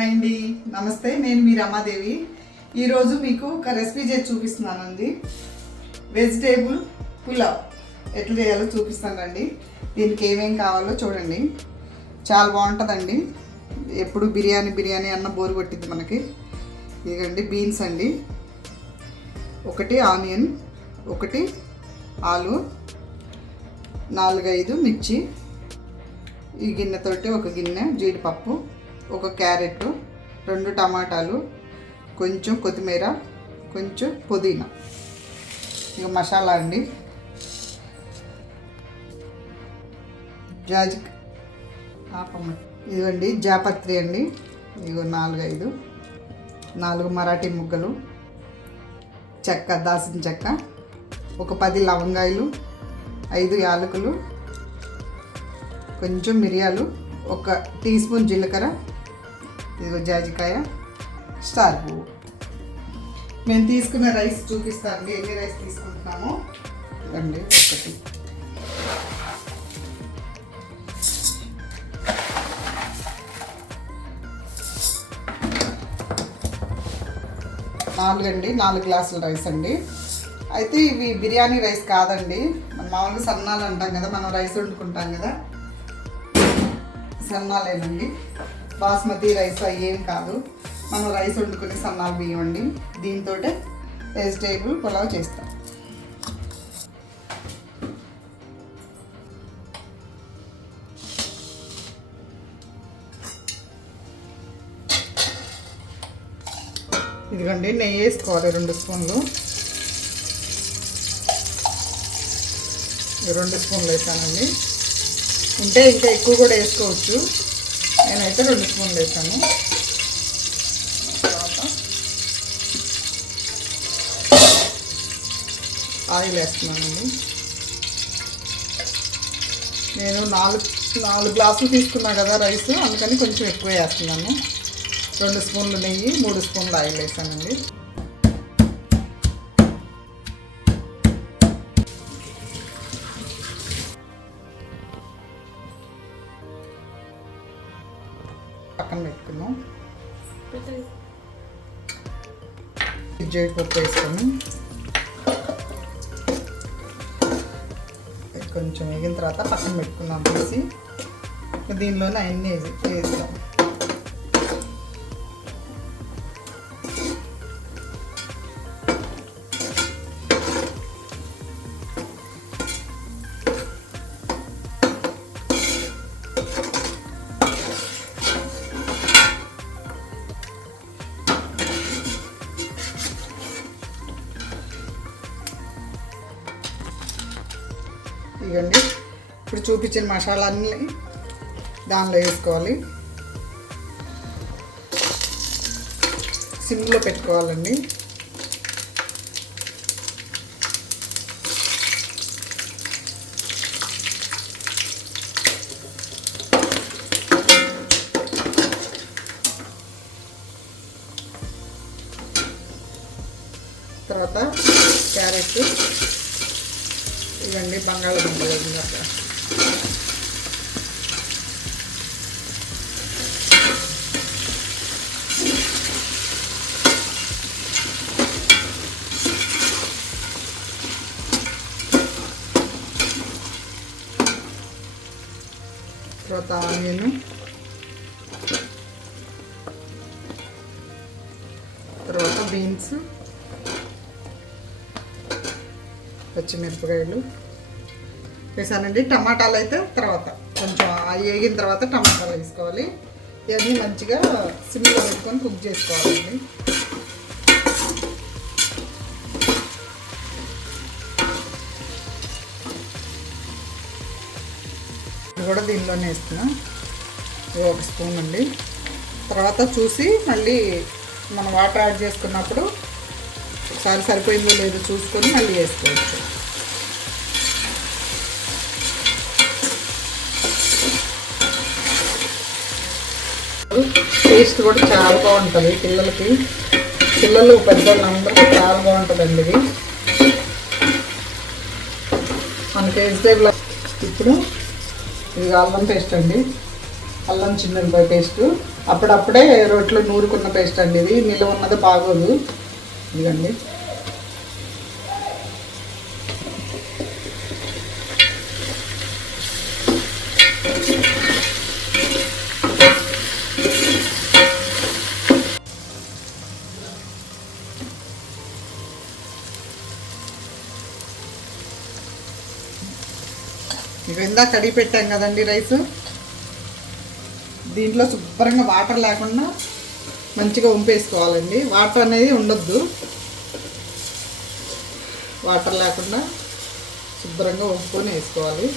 Hi అండి. నమస్తే నేను మీ రమాదేవి. ఈరోజు మీకు ఒక రెసిపీ చేసి చూపిస్తున్నానండి. వెజిటేబుల్ పులావ్. ఎట్లా చేయాలో చూపిస్తానండి దీనికి ఏమేం కావాలో చూడండి. చాలా బాగుంటుందండి. ఎప్పుడు బిర్యానీ బిర్యానీ అన్న బోరు కొట్టింది మనకి. ఇదిగండి బీన్స్ అండి. ఒకటి ఆనియన్ ఒకటి ఆలు నాలుగైదు మిర్చి ఈ గిన్నెతోటి ఒక గిన్నె జీడిపప్పు ఒక క్యారెట్ రెండు టమాటాలు కొంచెం కొత్తిమీర కొంచెం పుదీనా. ఇక మసాలా అండి. జాజిక్ ఇదిగోండి జాపత్రి అండి. ఇదిగో నాలుగైదు. నాలుగు మరాఠీ ముగ్గలు చెక్క దాసిన చెక్క. ఒక పది లవంగాయలు. ఐదు యాలకులు. కొంచెం మిరియాలు. ఒక టీ స్పూన్ జీలకర్ర. ఇదిగో జాజికాయ. స్టార్. పువ్వు మేము తీసుకున్న రైస్ చూపిస్తామండి ఎన్ని రైస్ తీసుకుంటున్నామో. రండి ఒకటి. నాలుగు అండి నాలుగు గ్లాసుల రైస్ అండి. అయితే ఇవి బిర్యానీ రైస్ కాదండి. మనం మామూలుగా సన్నాలు అంటాం కదా మనం రైస్ వండుకుంటాం కదా. సన్నాలేనండి. బాస్మతి రైస్ అవి ఏం కాదు. మనం రైస్ వండుకుని సన్నాలు బియ్యం అండి. దీంతో వెజిటేబుల్ పులావ్ చేస్తాం. ఇదిగోండి నెయ్యి వేసుకోవాలి రెండు స్పూన్లు. రెండు స్పూన్లు వేసానండి. ఉంటే ఇంకా ఎక్కువ కూడా వేసుకోవచ్చు. నేనైతే రెండు స్పూన్లు వేసాను. తర్వాత ఆయిల్ వేస్తున్నానండి. నేను నాలుగు నాలుగు గ్లాసులు తీసుకున్నా కదా రైస్ అందుకని కొంచెం ఎక్కువ వేస్తున్నాను. రెండు స్పూన్లు నెయ్యి మూడు స్పూన్లు ఆయిల్ వేసానండి. జీడిపప్పు వేసుకొని కొంచెం వేగిన తర్వాత పక్కన పెట్టుకున్నాం తీసి. దీనిలోనే అన్నీ వేసి వేస్తాం. ఇప్పుడు చూపించిన మసాలాన్ని దానిలో వేసుకోవాలి. సిమ్లో పెట్టుకోవాలండి. తర్వాత క్యారెట్ ఇవన్నీ బంగాళదుంపలు ఇందాక తర్వాత ఆనియన్ తర్వాత బీన్స్ పచ్చిమిరపకాయలు వేసానండి. టమాటాలు అయితే తర్వాత కొంచెం అవి వేగిన తర్వాత టమాటాలు వేసుకోవాలి. ఇవన్నీ మంచిగా సిమ్లో పెట్టుకొని కుక్ చేసుకోవాలండి. కూడా దీనిలోనే వేస్తున్నా. ఒక స్పూన్ అండి. తర్వాత చూసి మళ్ళీ మనం వాటర్ యాడ్ చేసుకున్నప్పుడు ఒకసారి సరిపోయిందో లేదో చూసుకొని మళ్ళీ వేసుకోవచ్చు. టేస్ట్ కూడా చాలా బాగుంటుంది పిల్లలకి. పిల్లలు పెద్దవాళ్ళు అందరికీ చాలా బాగుంటుందండి ఇది. మనకి వెజిటేబుల్ ఇప్పుడు ఇది అల్లం పేస్ట్ అండి. అల్లం చిన్నపాయ పేస్ట్. అప్పుడప్పుడే రొట్టెలు నూరుకున్న పేస్ట్ అండి ఇది. నిల్వ ఉన్నది బాగోదు. ఇదిగండి. ఇక కడిగి పెట్టాం కదండి రైస్. దీంట్లో శుభ్రంగా వాటర్ లేకుండా మంచిగా ఉంపేసుకోవాలండి. వాటర్ అనేది ఉండొద్దు. వాటర్ లేకుండా శుభ్రంగా వంపుకొని వేసుకోవాలి.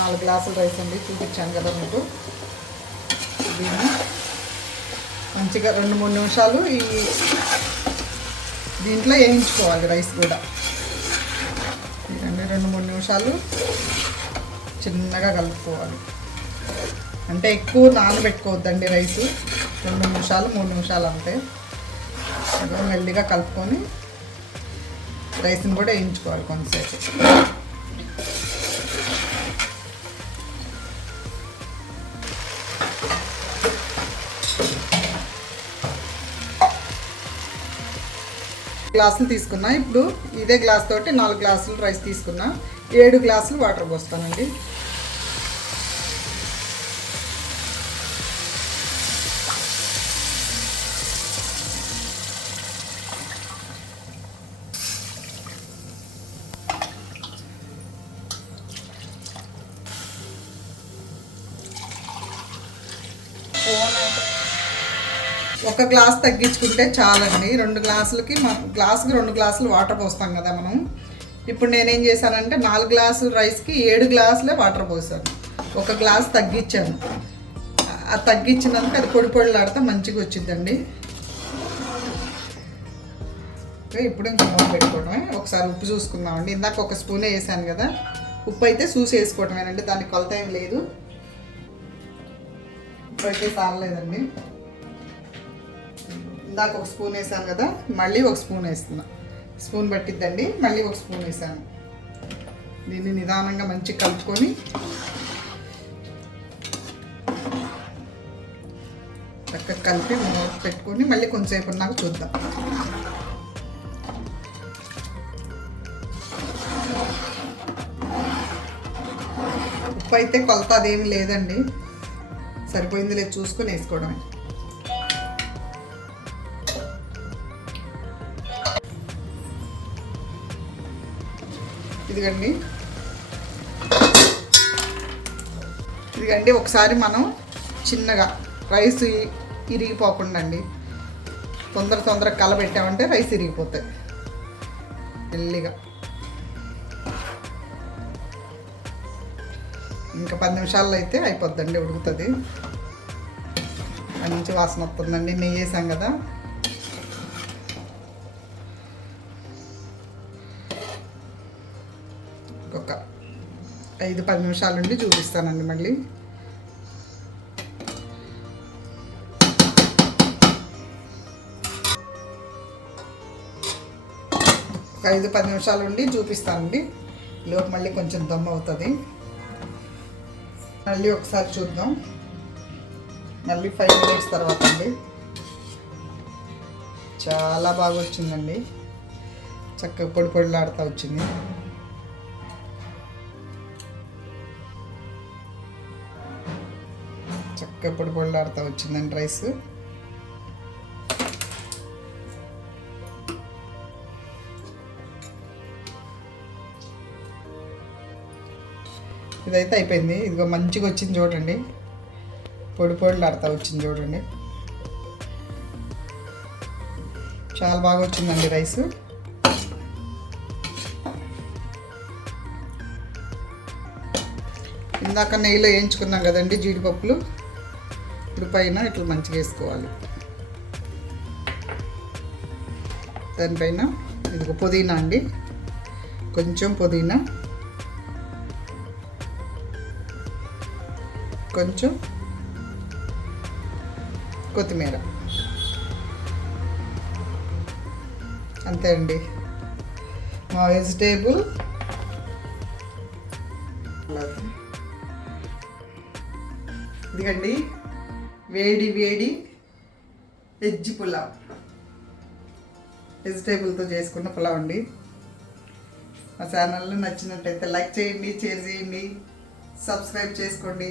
నాలుగు గ్లాసులు రైస్ అండి. చూపించాను కదా మీకు. దీన్ని మంచిగా రెండు మూడు నిమిషాలు ఈ దీంట్లో వేయించుకోవాలి రైస్ కూడా. ఇవన్నీ రెండు మూడు నిమిషాలు చిన్నగా కలుపుకోవాలి. అంటే ఎక్కువ నానబెట్టుకోవద్దండి రైస్. రెండు నిమిషాలు మూడు నిమిషాలు అంతే. అదో మెల్లిగా కలుపుకొని రైస్ని కూడా వేయించుకోవాలి కొంతసేపు. గ్లాసులు తీసుకున్నా. ఇప్పుడు ఇదే గ్లాస్ తోటి నాలుగు గ్లాసులు రైస్ తీసుకున్నా. ఏడు గ్లాసులు వాటర్ పోస్తానండి. ఒక గ్లాస్ తగ్గించుకుంటే చాలండి. రెండు గ్లాసులకి మన గ్లాసుకి రెండు గ్లాసులు వాటర్ పోస్తాం కదా మనం. ఇప్పుడు నేనేం చేశానంటే నాలుగు గ్లాసులు రైస్కి ఏడు గ్లాసులే వాటర్ పోసాను. ఒక గ్లాస్ తగ్గించాను. ఆ తగ్గించినాక అది పొడి పొడిలాడితే మంచిగా వచ్చిందండి ఇప్పుడు ఇంకా మూత పెట్టుకోవడమే. ఒకసారి ఉప్పు చూసుకుందామండి. ఇందాక ఒక స్పూనే వేసాను కదా. ఉప్పు అయితే చూసి వేసుకోవటమేనండి దానికి కొలత ఏం లేదు. ఉప్పు అయితే చాలలేదండి ఇందాక ఒక స్పూన్ వేసాను కదా మళ్ళీ ఒక స్పూన్ వేస్తున్నా. స్పూన్ పట్టిద్దండి మళ్ళీ ఒక స్పూన్ వేసాను. దీన్ని నిదానంగా మంచి కలుపుకొని చక్కగా కలిపి మూత పెట్టుకొని మళ్ళీ కొంచెంసేపు ఉన్నాక చూద్దాం. ఉప్పు అయితే కొలత అదేమి లేదండి. సరిపోయింది లేదు చూసుకొని వేసుకోవడమే. ఇదిగండి. ఇదిగండి ఒకసారి మనం చిన్నగా రైస్ ఇరిగిపోకుండా అండి తొందర తొందర కలబెట్టామంటే రైస్ ఇరిగిపోతుంది మెల్లిగా. ఇంకా పది నిమిషాల్లో అయితే అయిపోద్దండి ఉడుకుతుంది. మంచి వాసన వస్తుందండి నెయ్యి వేసాం కదా. ఒక ఐదు పది నిమిషాల నుండి చూపిస్తానండి మళ్ళీ. ఒక ఐదు పది నిమిషాల నుండి చూపిస్తానండి. లోపు మళ్ళీ కొంచెం దమ్ అవుతుంది. మళ్ళీ ఒకసారి చూద్దాం. మళ్ళీ ఫైవ్ మినిట్స్ తర్వాత అండి. చాలా బాగా వచ్చిందండి. చక్కగా పొడి పొడిలాడుతూ వచ్చింది. చక్కగా పొడి వచ్చిందండి రైస్. ఇదైతే అయిపోయింది. ఇదిగో మంచిగా వచ్చింది చూడండి. పొడి పొడిలాడుతూ వచ్చింది చూడండి. చాలా బాగా వచ్చిందండి రైస్. ఇందాక నెయ్యిలో వేయించుకున్నాం కదండి జీడిపప్పులు. ఇప్పుడు పైన ఇట్లా మంచిగా వేసుకోవాలి. దానిపైన ఇదిగో పుదీనా అండి. కొంచెం పుదీనా. కొంచెం కొత్తిమీర. అంతే అండి. మా వెజిటేబుల్ ఇదిగండి వేడి వేడి వెజ్ పులావ్. వెజిటేబుల్తో చేసుకున్న పులావ్ అండి. మా ఛానల్లో నచ్చినట్టయితే లైక్ చేయండి షేర్ చేయండి సబ్స్క్రైబ్ చేసుకోండి.